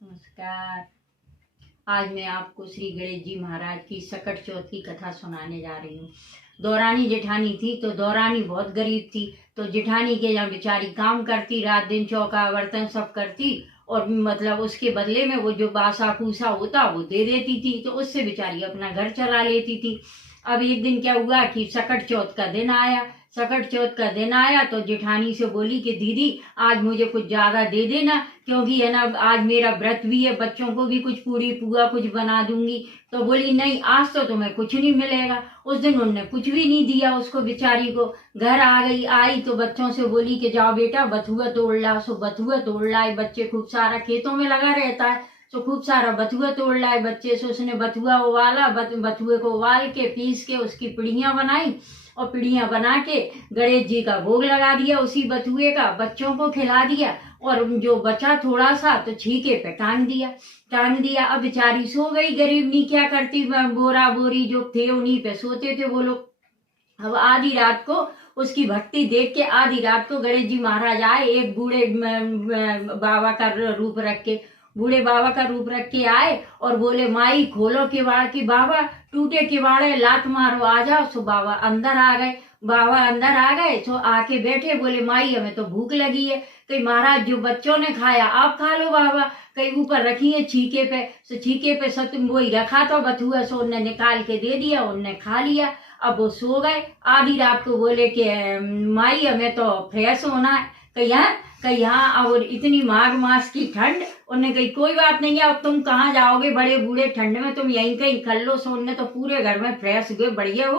नमस्कार। आज मैं आपको श्री गणेश जी महाराज की सकट चौथ की कथा सुनाने जा रही हूँ। दौरानी जेठानी थी तो दौरानी बहुत गरीब थी, तो जेठानी के यहाँ बेचारी काम करती, रात दिन चौका बर्तन सब करती, और मतलब उसके बदले में वो जो बासा पूसा होता वो दे देती थी, तो उससे बेचारी अपना घर चला लेती थी। अब एक दिन क्या हुआ कि सकट चौथ का दिन आया। सकट चौथ का दिन आया तो जेठानी से बोली कि दीदी आज मुझे कुछ ज्यादा दे देना, क्योंकि है ना आज मेरा व्रत भी है, बच्चों को भी कुछ पूरी पुआ कुछ बना दूंगी। तो बोली नहीं, आज तो तुम्हें कुछ नहीं मिलेगा। उस दिन उन्होंने कुछ भी नहीं दिया उसको बेचारी को। घर आ गई, आई तो बच्चों से बोली कि जाओ बेटा बथुआ तोड़ ला। सो बथुआ तोड़ लाए बच्चे, खूब सारा खेतों में लगा रहता है, तो खूब सारा बथुआ तोड़ लाए बच्चे से। उसने बथुआ उबाला, बथुए को उबाल के पीस के उसकी पिड़ियां बनाई, और पिड़ियां बना के गणेश जी का भोग लगा दिया उसी बथुए का, बच्चों को खिला दिया, और जो बचा थोड़ा सा तो छीके पे टांग दिया। अब बेचारी सो गई, गरीबनी क्या करती, बोरा बोरी जो थे उन्हीं पे सोते थे वो लोग। अब आधी रात को उसकी भक्ति देख के आधी रात को गणेश जी महाराज आए, एक बाबा का रूप रख के बूढ़े बाबा का रूप रख के आए, और बोले माई खोलो किवाड़ की, बाबा टूटे किवाड़े लात मारो आ जाओ। सो बाबा अंदर आ गए तो आके बैठे, बोले माई हमें तो भूख लगी है। कहीं महाराज जो बच्चों ने खाया आप खा लो बाबा, कहीं ऊपर रखी है छीके पे। सो छीके पे सत्य वही रखा था बथुआ, सो उनने निकाल के दे दिया, उनने खा लिया। अब वो सो गए। आधी रात को बोले कि माई हमें तो फ्रेश होना है। कहीं यहाँ और इतनी माघ मास की ठंड। उन्हें कही कोई बात नहीं है, अब तुम कहाँ जाओगे बड़े बूढ़े ठंड में, तुम यहीं कहीं कर लो। सो उनने तो पूरे घर में फ्रेश हुए, बढ़िया हो।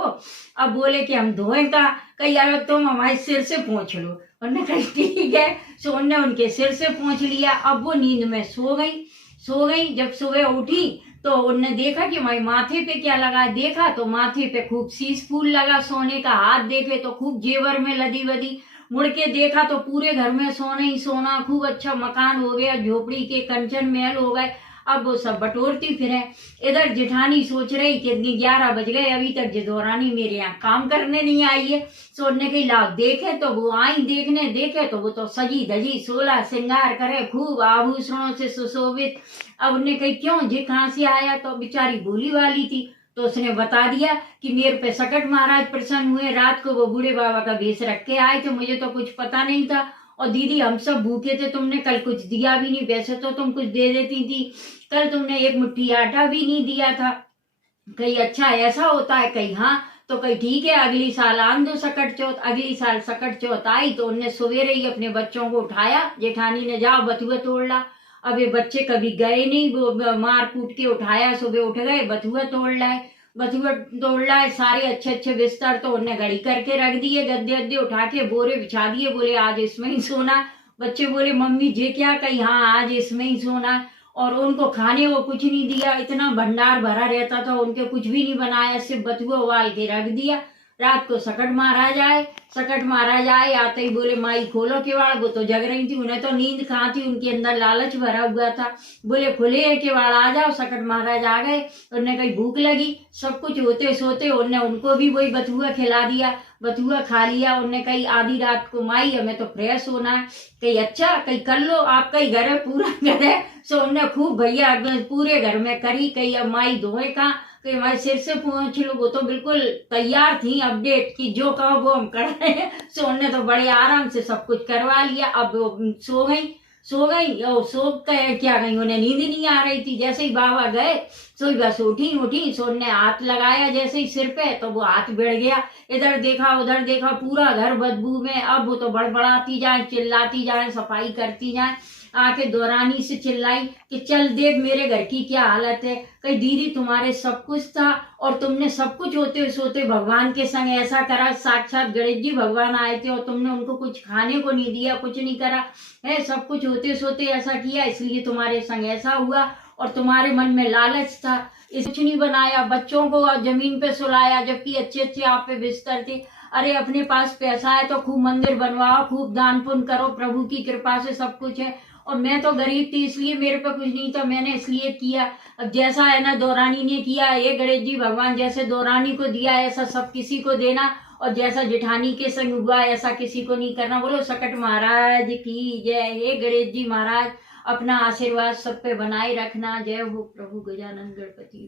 अब बोले कि हम धोए का, कहीं अगर तुम हमारे सिर से पोंछ लो। उन्होंने कही ठीक है। सो उनने उनके सिर से पोंछ लिया। अब वो नींद में सो गई। जब सुबह उठी तो उनने देखा कि भाई माथे पे क्या लगा, देखा तो माथे पे खूब शीश फूल लगा सोने का, हाथ देखे तो खूब जेवर में लदी वदी, मुड़ के देखा तो पूरे घर में सोना ही सोना, खूब अच्छा मकान हो गया, झोपड़ी के कंचन महल हो गए। अब वो सब बटोरती फिरे। इधर जेठानी सोच रही कि 11 बज गए, अभी तक जिदोरानी मेरे यहाँ काम करने नहीं आई है। सोचने की लाभ देखे तो वो आई, देखे तो वो तो सजी धजी 16 श्रृंगार करे, खूब आभूषणों से सुशोभित। अब उन्हें कही क्यों जी कहाँ से आया, तो बेचारी भूली वाली थी, तो उसने बता दिया कि मेरे पे सकट महाराज प्रसन्न हुए, रात को वो बूढ़े बाबा का भेष रख के आए थे, मुझे तो कुछ पता नहीं था। और दीदी हम सब भूखे थे, तुमने कल कुछ दिया भी नहीं, वैसे तो तुम कुछ दे देती थी, कल तुमने एक मुट्ठी आटा भी नहीं दिया था। कहीं अच्छा ऐसा होता है, कहीं हाँ। तो कहीं ठीक है, अगली साल आन दो सकट चौथ। अगली साल सकट चौथ आई तो उनने सवेरे ही अपने बच्चों को उठाया, जेठानी ने जाओ बथुआ तोड़ ला। अब ये बच्चे कभी गए नहीं, वो मार कूट के उठाया, सुबह उठ गए, बथुआ तोड़ लाए। सारे अच्छे अच्छे बिस्तर तो उनने घड़ी करके रख दिए, गद्दे अद्दे उठा के बोरे बिछा दिए, बोले आज इसमें ही सोना। बच्चे बोले मम्मी जे क्या, कही हाँ आज इसमें ही सोना। और उनको खाने को कुछ नहीं दिया, इतना भंडार भरा रहता था, उनके कुछ भी नहीं बनाया, सिर्फ बथुआ उबाल के रख दिया। रात को सकट महाराज आए, आते ही बोले माई खोलो किवाड़। वो तो जग रही थी, उन्हें तो नींद कहाँ थी, उनके अंदर लालच भरा हुआ था। बोले खुले है किवाड़, आ जाओ। सकट महाराज आ गए। उन्हें कहीं भूख लगी, सब कुछ होते सोते उनने उनको भी वही बथुआ खिला दिया, बथुआ खा लिया। उनने कही आधी रात को माई हमें तो फ्रेश होना है। कही अच्छा, कही कर लो, आपका ही घर है, पूरा घर है। सो उनने खूब भैया पूरे घर में करी। कही अब माई धोए का, कही हमारे सिर से पूछ लो। वो तो बिल्कुल तैयार थी अपडेट की, जो कहो वो हम कर रहे हैं। सो उनने तो बड़े आराम से सब कुछ करवा लिया। अब वो सो गई और सो क्या गई, उन्हें नींद नहीं आ रही थी। जैसे ही बाबा गए सो बस उठी। सो उनने हाथ लगाया जैसे ही सिर पे, तो वो हाथ बढ़ गया। इधर देखा उधर देखा, पूरा घर बदबू में। अब वो तो बड़बड़ाती जाए, चिल्लाती जाए, सफाई करती जाए। आके दौरानी से चिल्लाई कि चल देख मेरे घर की क्या हालत है। कही दीदी तुम्हारे सब कुछ था, और तुमने सब कुछ होते सोते भगवान के संग ऐसा करा, साक्षात गणेश जी भगवान आए थे और तुमने उनको कुछ खाने को नहीं दिया, कुछ नहीं करा है, सब कुछ होते सोते ऐसा किया, इसलिए तुम्हारे संग ऐसा हुआ। और तुम्हारे मन में लालच था, कुछ नहीं बनाया, बच्चों को जमीन पे सुलाया, जबकि अच्छे अच्छे आप पे बिस्तर थे। अरे अपने पास पैसा है तो खूब मंदिर बनवाओ, खूब दान पुण्य करो, प्रभु की कृपा से सब कुछ है। और मैं तो गरीब थी, इसलिए मेरे पे कुछ नहीं था, मैंने इसलिए किया। अब जैसा है ना दौरानी ने किया, ये गणेश जी भगवान जैसे दौरानी को दिया ऐसा सब किसी को देना, और जैसा जेठानी के संग हुआ ऐसा किसी को नहीं करना। बोलो सकट महाराज की जय। हे गणेश जी महाराज अपना आशीर्वाद सब पे बनाए रखना। जय हो प्रभु गजानन गणपति।